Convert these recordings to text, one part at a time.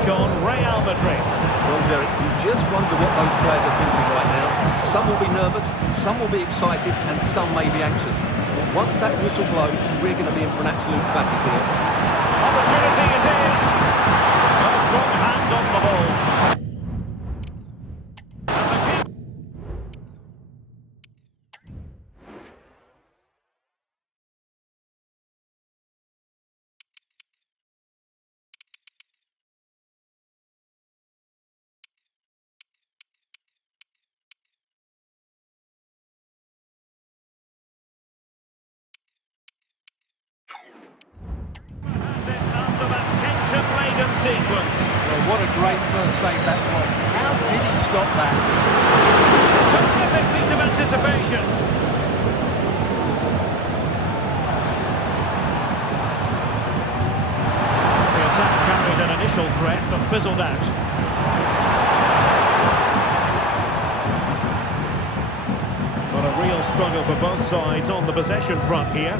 take on Real Madrid. Well, Derek, you just wonder what those players are thinking right now. Some will be nervous, some will be excited, and some may be anxious. But once that whistle blows, we're going to be in for an absolute classic here. Opportunity it is. A strong hand on the ball. And the keeper. After that tension-laden sequence. Well, what a great first save that was. How did he stop that? Terrific piece of anticipation. The attack carried an initial threat but fizzled out. But a real struggle for both sides on the possession front here.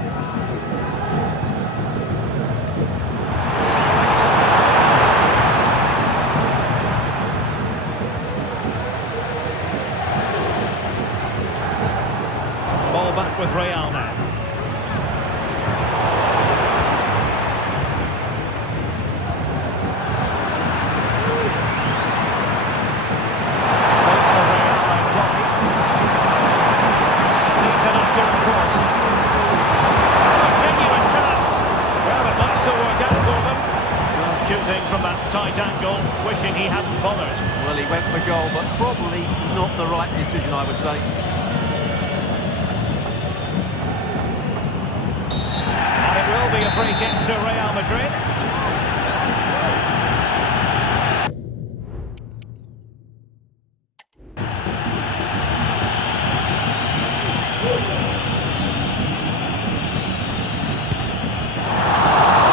Ball back with Real now. Space for Real and Robbie. Needs an upgoing cross. A genuine chance. Well, it might still work out for them. Well, shooting from that tight angle, wishing he hadn't bothered. Well, he went for goal, but probably not the right decision, I would say. Will be a free kick to Real Madrid.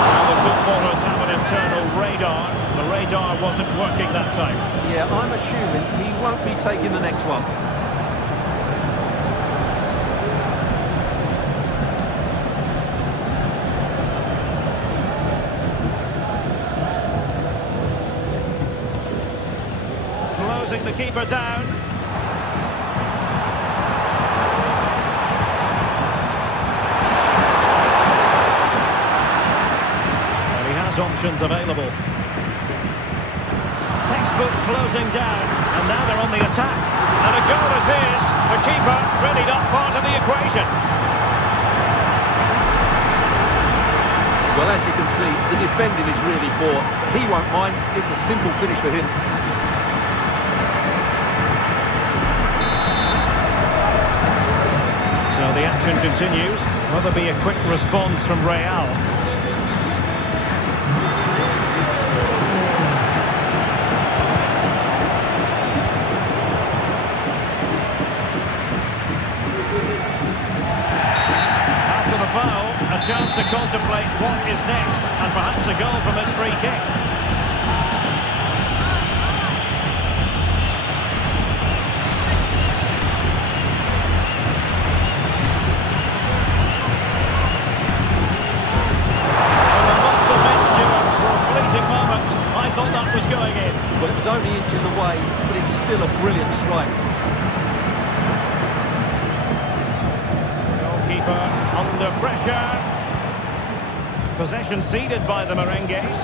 Now the footballers have an internal radar. The radar wasn't working that time. Yeah, I'm assuming he won't be taking the next one. Closing the keeper down. Well, he has options available. Textbook closing down, and now they're on the attack. And a goal it is. The keeper really not part of the equation. Well, as you can see, the defending is really poor. He won't mind. It's a simple finish for him. So the action continues. Will there be a quick response from Real? After the foul, a chance to contemplate what is next, and perhaps a goal from this free kick. I thought that was going in. Well, it was only inches away, but it's still a brilliant strike. Goalkeeper under pressure. Possession ceded by the Merengues.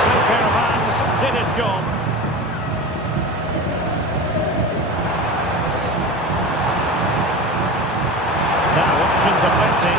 Same pair of hands did his job. Now options are plenty.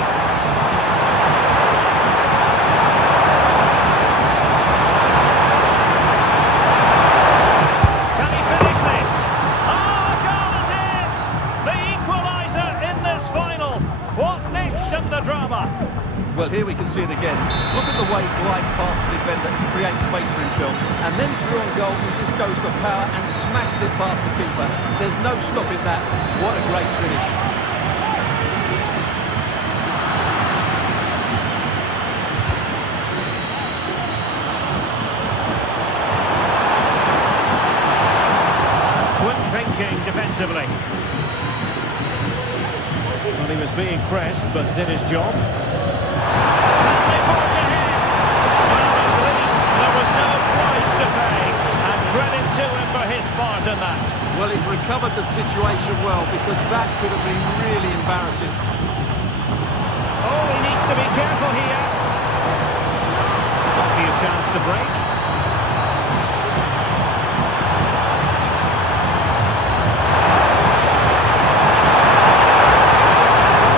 Well, here we can see it again. Look at the way he glides past the defender to create space for himself. And then through on goal, he just goes for power and smashes it past the keeper. There's no stopping that. What a great finish. Quick thinking defensively. Well, he was being pressed, but did his job. in that. Well, he's recovered the situation well, because that could have been really embarrassing. Oh, he needs to be careful here. Might be a chance to break.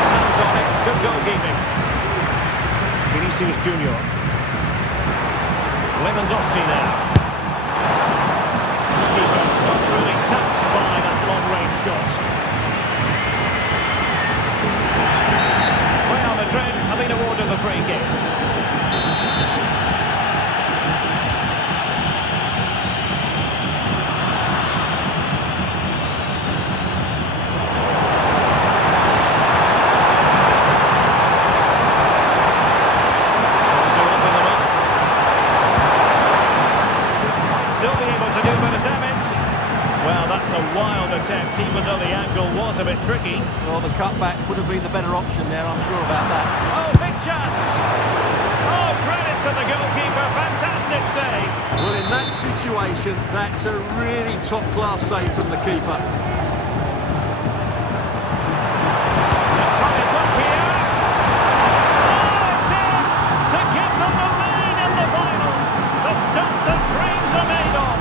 Hands on it, good goalkeeping. Vinicius Junior. Lewandowski now. Keeper not really touched by that long-range shot. Real Madrid have been awarded the free kick. Attempt, even though the angle was a bit tricky. Well, the cutback would have been the better option there, I'm sure about that. Oh, big chance! Oh, credit to the goalkeeper, fantastic save! Well, in that situation, that's a really top-class save from the keeper. Try his luck here. Oh, it's in! To give them the lead in the final! The stuff that dreams are made of!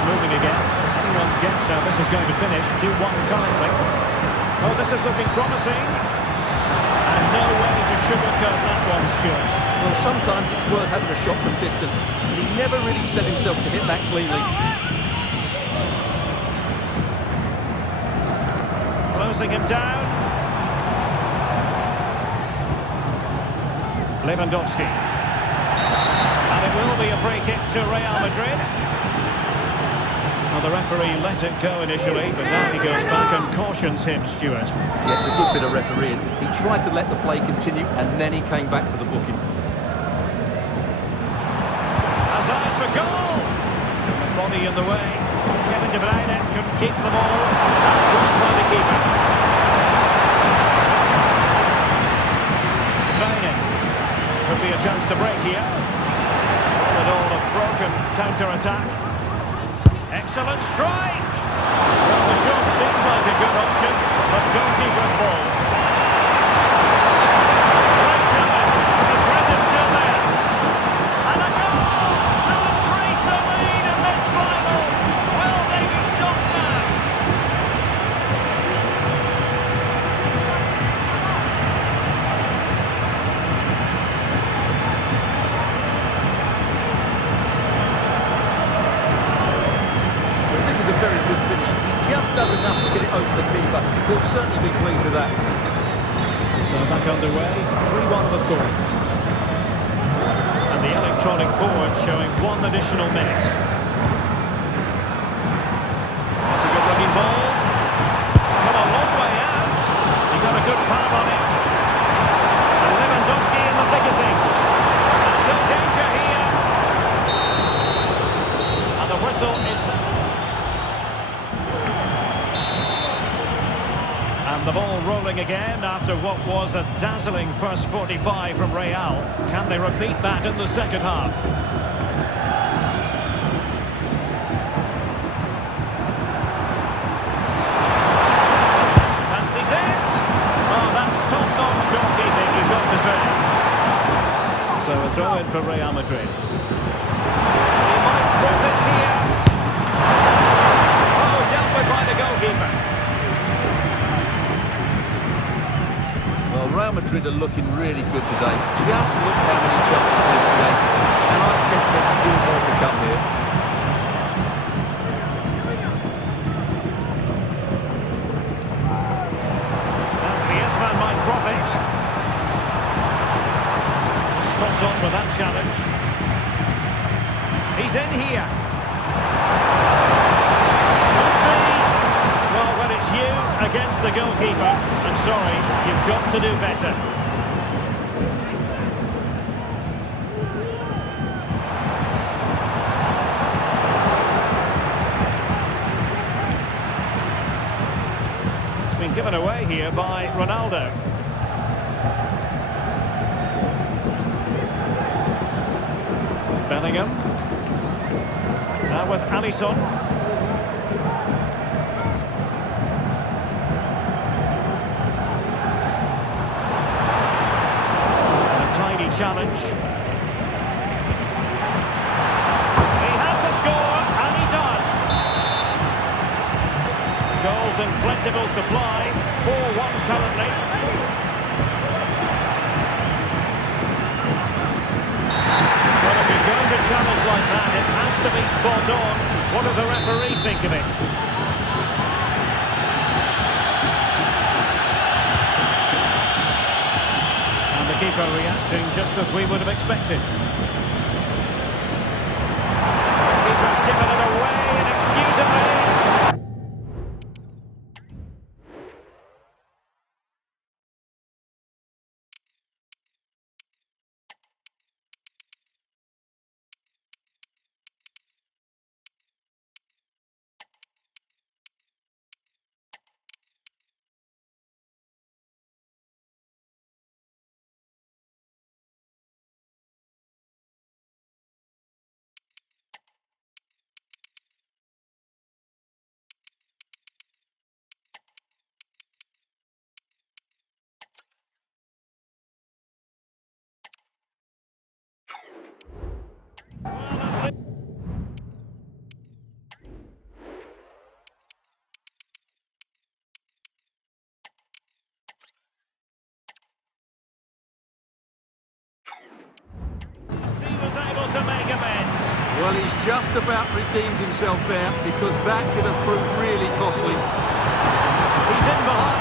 Moving again. Anyone's guess how this is going to finish. 2-1 currently. Oh, this is looking promising. And no way to sugarcoat that one, Stuart. Well, sometimes it's worth having a shot from distance. But he never really set himself to hit that cleanly. Closing him down. Lewandowski. And it will be a free kick to Real Madrid. Well, the referee let it go initially, but now he goes back and cautions him, Stuart. Yeah, it's a good bit of refereeing. He tried to let the play continue, and then he came back for the booking. Has eyes for goal! Body in the way. Kevin De Bruyne can keep the ball. And blocked by the keeper. De Bruyne. Could be a chance to break here. All in all, a broken counter-attack. Excellent strike! Well, the shot seemed like a good option, but goalkeeper's ball. Great challenge, the threat is still there. And a goal to increase the lead in this final. Will they be stopped now? A very good finish. He just does enough to get it over the keeper. He'll certainly be pleased with that. So back underway, 3-1 the score. And the electronic board showing one additional minute. That's a good looking ball. Come a long way out. He got a good palm on it. And Lewandowski in the thick of things. And still danger here. And the whistle is... And the ball rolling again after what was a dazzling first 45 from Real. Can they repeat that in the second half? Fancies it! Oh, that's top-notch goalkeeping, you've got to say. So a throw-in for Real Madrid. He might profit here. Oh, dealt with by the goalkeeper. Well, Real Madrid are looking really good today. Just look how many chances they've created. And I sense there's still more to come here. for that challenge. He's in here. Must be. Well, when it's you against the goalkeeper, I'm sorry, you've got to do better. It's been given away here by Ronaldo. Bellingham. Now with Alisson. And a tiny challenge. He had to score, and he does. Goals in plentiful supply. 4-1 currently. Going to channels like that, it has to be spot on. What does the referee think of it? And the keeper reacting just as we would have expected. The keeper's given it away inexcusably. He was able to make amends. Well, he's just about redeemed himself there, because that could have proved really costly. He's in behind.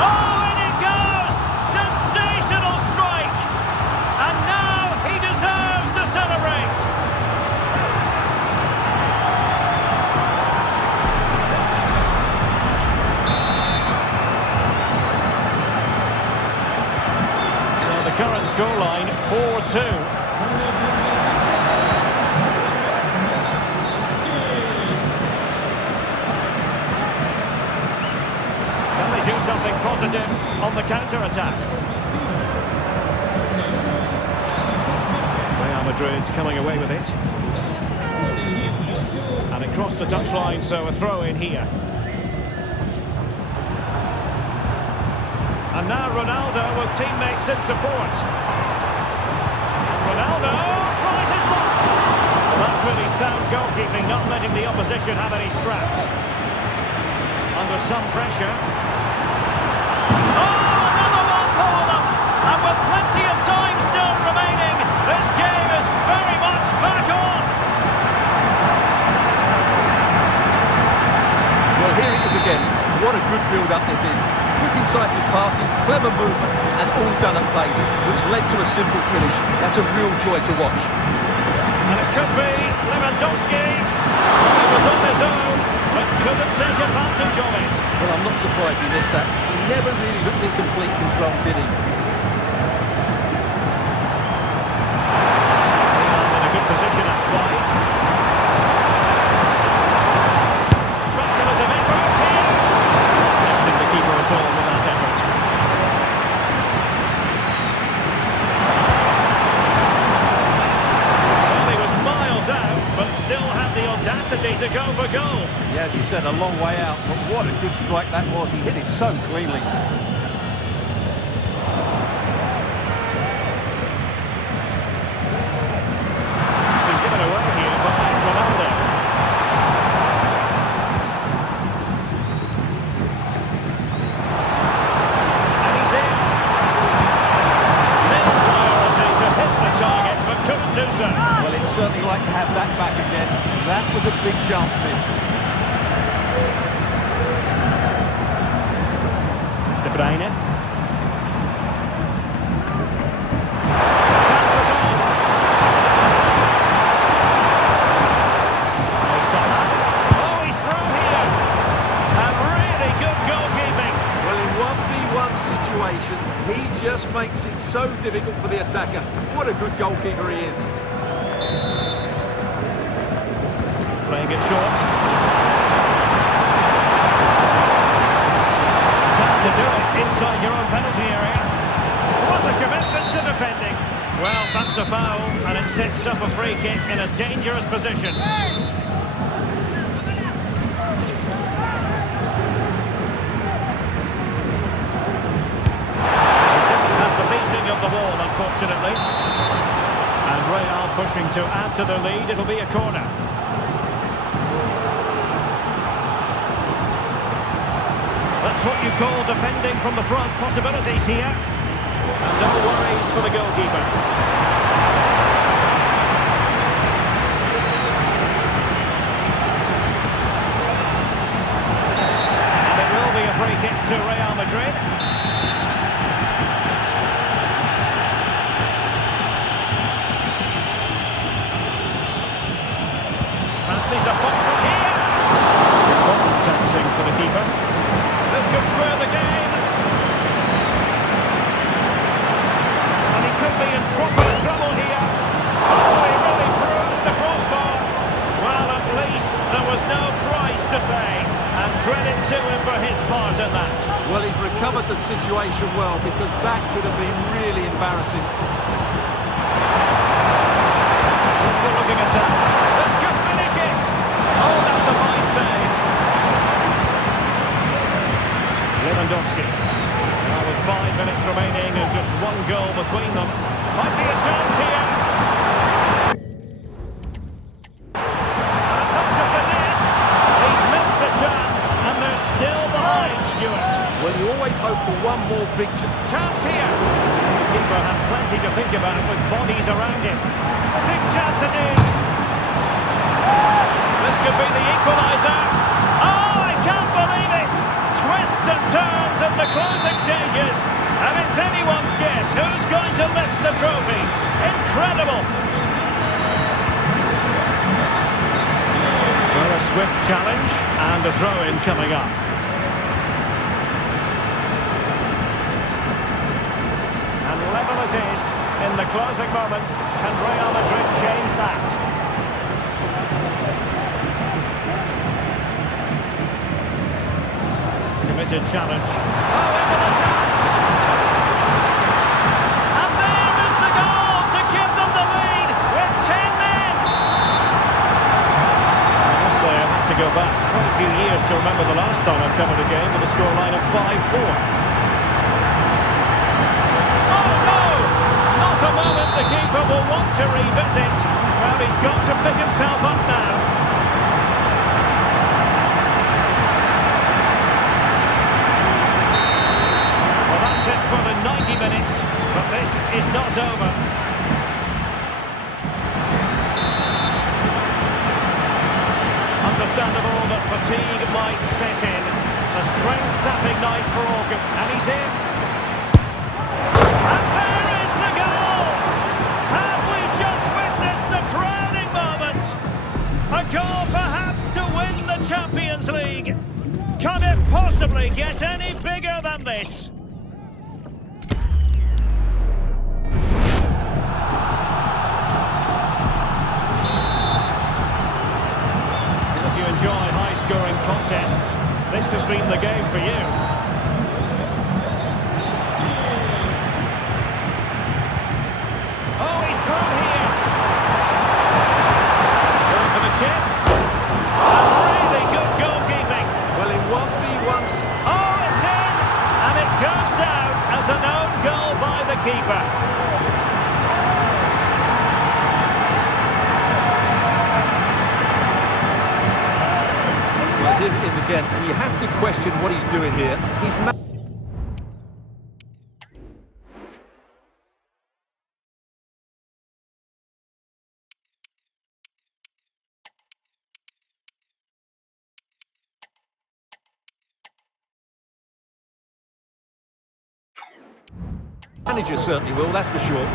Oh, and it goes! Sensational strike! And now he deserves to celebrate. So the current scoreline, 4-2. Do something positive on the counter-attack. Real Madrid coming away with it. And it crossed the touchline, so a throw in here. And now Ronaldo with teammates in support. Ronaldo tries his luck. Well, that's really sound goalkeeping, not letting the opposition have any scraps. Under some pressure. And with plenty of time still remaining, this game is very much back on. Well, here it is again. What a good build-up this is. Quick, incisive passing, clever movement, and all done at pace, which led to a simple finish. That's a real joy to watch. And it could be Lewandowski. He was on his own, but couldn't take advantage of it. Well, I'm not surprised he missed that. He never really looked in complete control, did he? Position at play. Speculative effort here. Not testing the keeper at all with that effort. Well, he was miles out, but still had the audacity to go for goal. Yeah, as you said, a long way out, but what a good strike that was. He hit it so cleanly. Certainly like to have that back again. That was a big chance missed. De Bruyne. Chances makes it so difficult for the attacker. What a good goalkeeper he is. Playing it short. Set to do it inside your own penalty area. What a commitment to defending. Well, that's a foul, and it sets up a free kick in a dangerous position. Of the wall, unfortunately. And Real pushing to add to their lead. It'll be a corner. That's what you call defending from the front. Possibilities here. And no worries for the goalkeeper. And it will be a free kick to Real Madrid. Fancies a pop from here. It wasn't taxing for the keeper. This could square the game. And he could be in proper trouble here. Oh, he really bruised the crossbar. Well, at least there was no price to pay. And credit to him for his part in that. Well, he's recovered the situation well, because that could have been really embarrassing. Good looking attack. This could finish it. Oh, that's a fine save. Lewandowski. Now with 5 minutes remaining and just one goal between them. Might be a chance here. A touch of finesse. He's missed the chance and they're still behind, Stuart. Well, you always hope for one more big Chance here. The keeper had plenty to think about with bodies around him. Big chance it is. This could be the equaliser. Oh, I can't believe it. Twists and turns at the closing stages. And it's anyone's guess who's going to lift the trophy. Incredible. Well, a swift challenge and a throw-in coming up. And level as is in the closing moments. Can Real Madrid change that? Committed challenge. Oh, into the chance! And there is the goal to give them the lead with 10 men! I must say, I've had to go back quite a few years to remember the last time I've covered a game with a scoreline of 5-4. A moment the keeper will want to revisit. Well, he's got to pick himself up now. Well, that's it for the 90 minutes, but this is not over. Understandable that fatigue might set in. A strength-sapping night for Orchid, and he's in. And there is the goal! Have we just witnessed the crowning moment? A goal perhaps to win the Champions League. Can it possibly get any bigger than this? If you enjoy high-scoring contests, this has been the game for you. Keeper. Well, here it is again, and you have to question what he's doing here. Manager certainly will, that's for sure.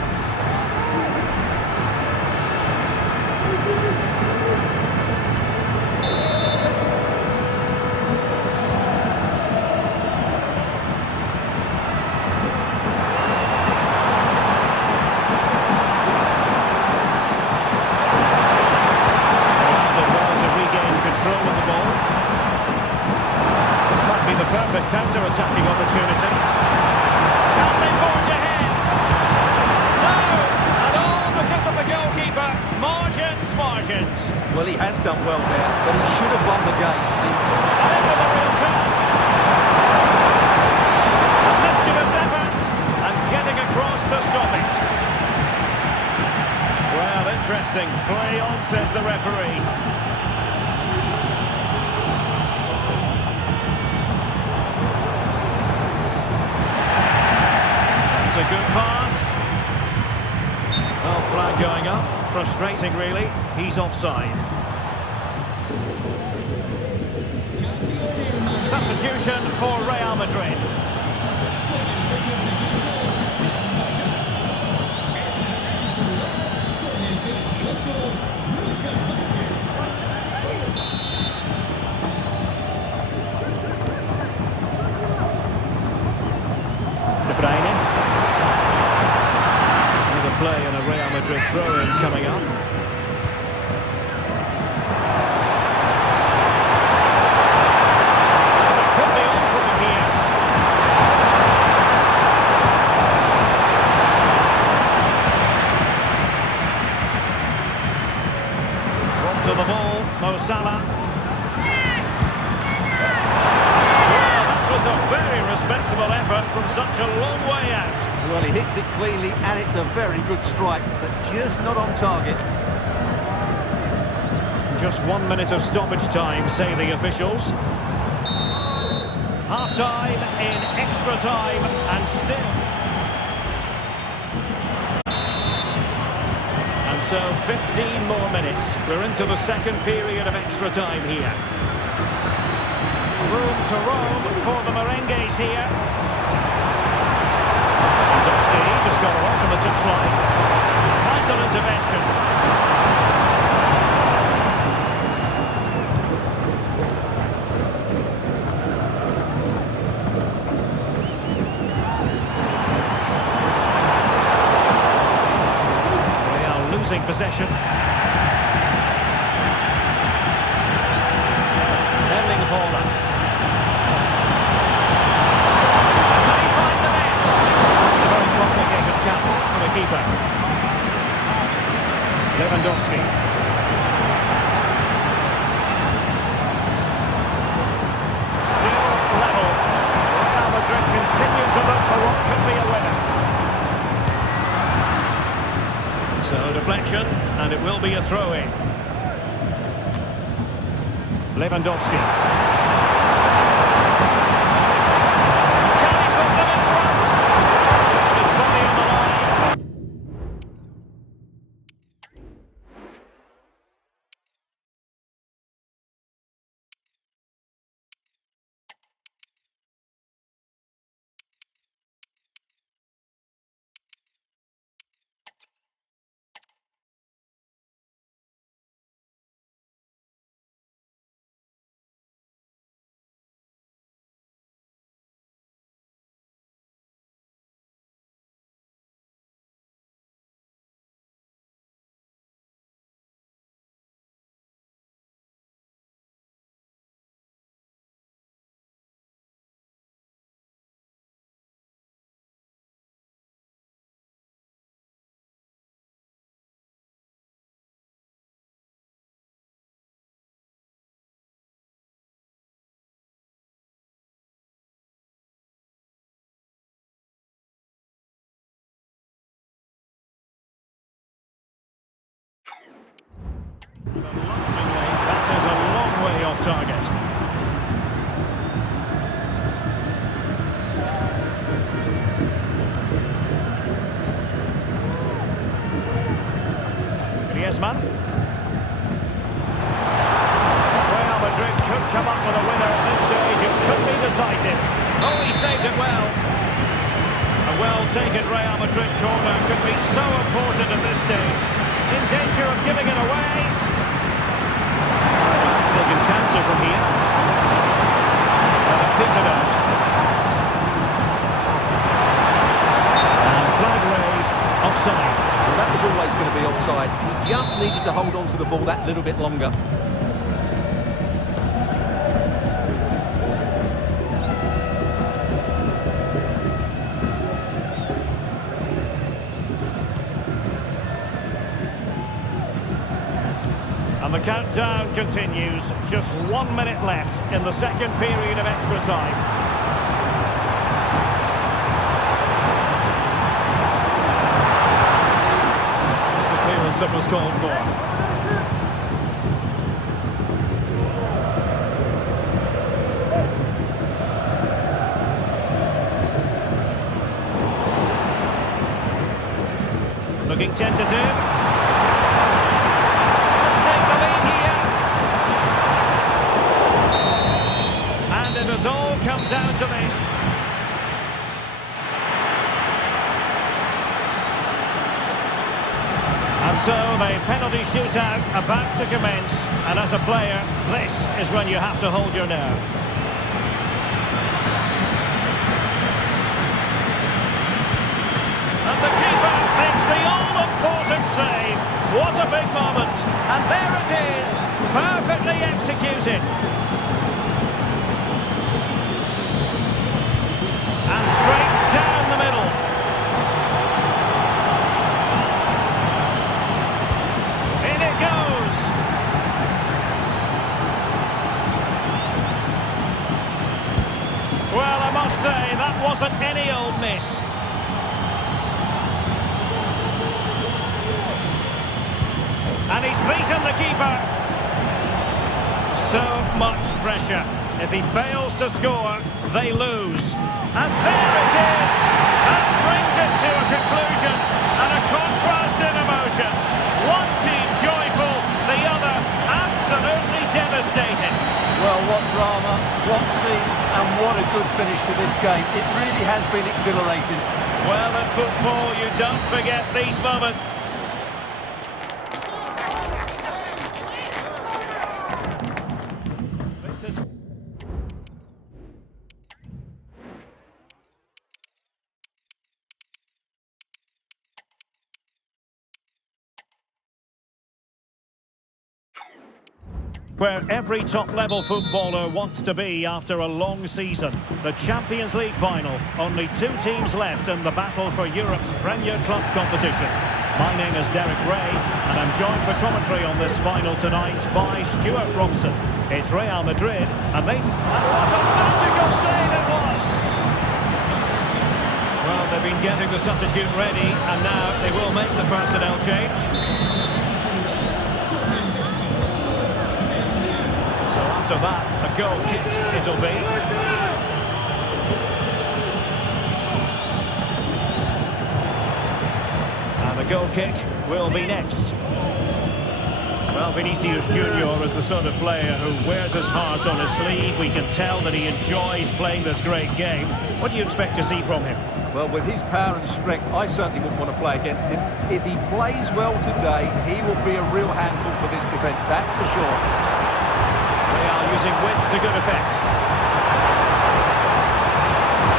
Well, he has done well there, but he should have won the game. And with a real chance. A mischievous effort, and getting across to stop it. Well, interesting. Play on, says the referee. That's a good pass. Well, flag going up. Frustrating, really. He's offside. Substitution for Real Madrid. De Bruyne. Another play and a Real Madrid throw-in coming up. It could be on from here. Ball to the ball, Mo Salah. Well, that was a very respectable effort from such a long way out. Well, he hits it cleanly, and it's a very good strike, but just not on target. Just 1 minute of stoppage time, say the officials. Half-time in extra time, and still. And so 15 more minutes. We're into the second period of extra time here. Room to roam for the Merengues here. Dusty just got off on the touchline. Vital intervention. Losing possession. Erling Haaland. Can he find the net? A very complicated cut for the keeper. Lewandowski. Still level. Real Madrid continue to look for what could be a winner. So deflection, and it will be a throw-in. Lewandowski. Can he put them in front? His body on the line. That is a long way off target. Griezmann. Real Madrid could come up with a winner at this stage. It could be decisive. Oh, he saved it well. A well-taken Real Madrid corner could be so important at this stage. In danger of giving it away. Perhaps they can counter from here. And it petered out. And flag raised, offside. Well, that was always going to be offside. He just needed to hold on to the ball that little bit longer. And the countdown continues. Just 1 minute left in the second period of extra time. That's the clearance that was called for. Looking tentative. Let's take the lead here. And it has all come down to this. And so the penalty shootout about to commence. And as a player, this is when you have to hold your nerve. And the keeper makes the all-important save. What a big moment. And there it is, perfectly executed. And straight down the middle. In it goes. Well, I must say, that wasn't any old miss. And he's beaten the keeper. So much pressure. If he fails to score, they lose. And there it is. That brings it to a conclusion. And a contrast in emotions. One team joyful, the other absolutely devastated. Well, what drama, what scenes, and what a good finish to this game. It really has been exhilarating. Well, in football, you don't forget these moments. Where every top-level footballer wants to be after a long season. The Champions League final. Only 2 teams left in the battle for Europe's Premier Club competition. My name is Derek Ray, and I'm joined for commentary on this final tonight by Stuart Robson. It's Real Madrid, and what a magical save it was! Well, they've been getting the substitute ready, and now they will make the personnel change. After that, a goal kick it'll be. And a goal kick will be next. Well, Vinicius Junior is the sort of player who wears his heart on his sleeve. We can tell that he enjoys playing this great game. What do you expect to see from him? Well, with his power and strength, I certainly wouldn't want to play against him. If he plays well today, he will be a real handful for this defence, that's for sure. They are using width to good effect.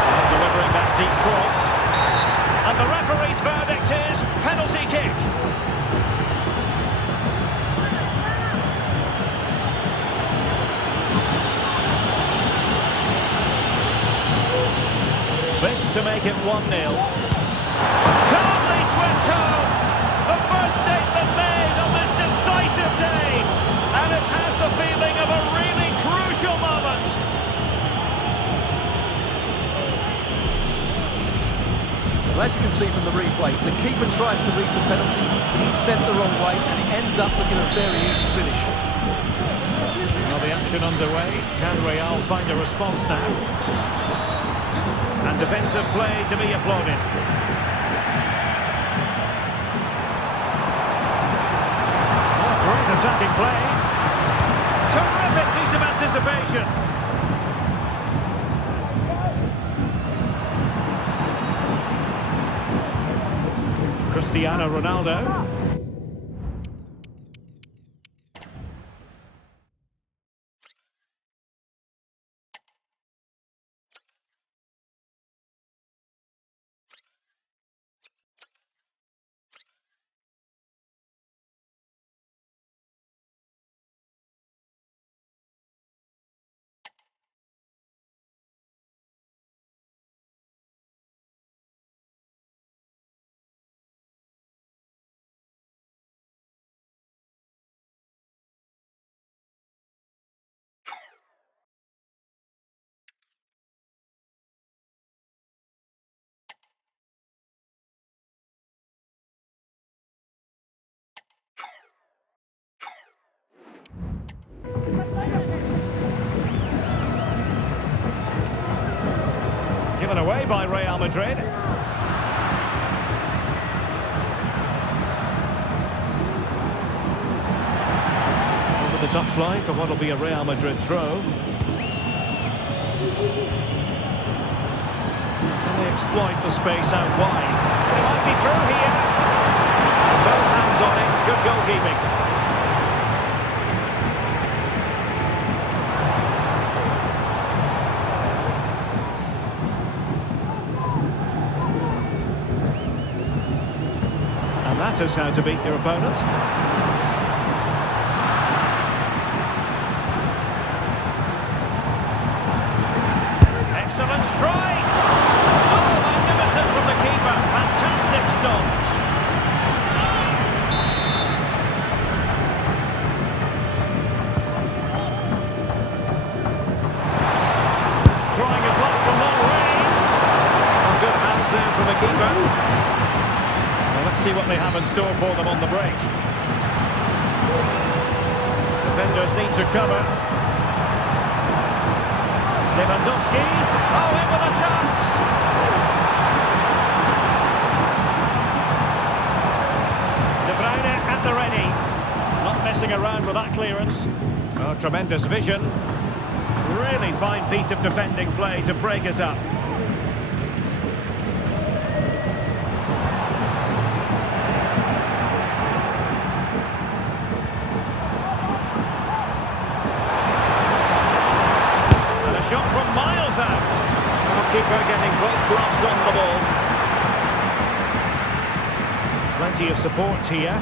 And delivering that deep cross. And the referee's verdict is penalty kick. This to make it 1-0. Calmly swept home. The first statement made on this decisive day. And it has the feeling of a really crucial moment. Well, as you can see from the replay, the keeper tries to read the penalty, he's sent the wrong way, and it ends up looking a very easy finish. Well, the action underway. Can Real find a response now? And defensive play to be applauded. Oh, great attacking play. Terrific piece of anticipation. Cristiano Ronaldo. given away by Real Madrid. Over the touchline for what will be a Real Madrid throw. Can they exploit the space out wide? They might be through here. Both hands on it. Good goalkeeping. And that is how to beat your opponent. Excellent strike! Oh, magnificent from the keeper. Fantastic stop. Trying his luck from long range. Oh, good hands there from the keeper. Well, let's see what they have in store for them on the break. Defenders need to cover. Lewandowski. Oh, in with a chance. De Bruyne at the ready. Not messing around with that clearance. Oh, tremendous vision. Really fine piece of defending play to break us up. Shot from miles out. Goalkeeper getting both gloves on the ball. Plenty of support here.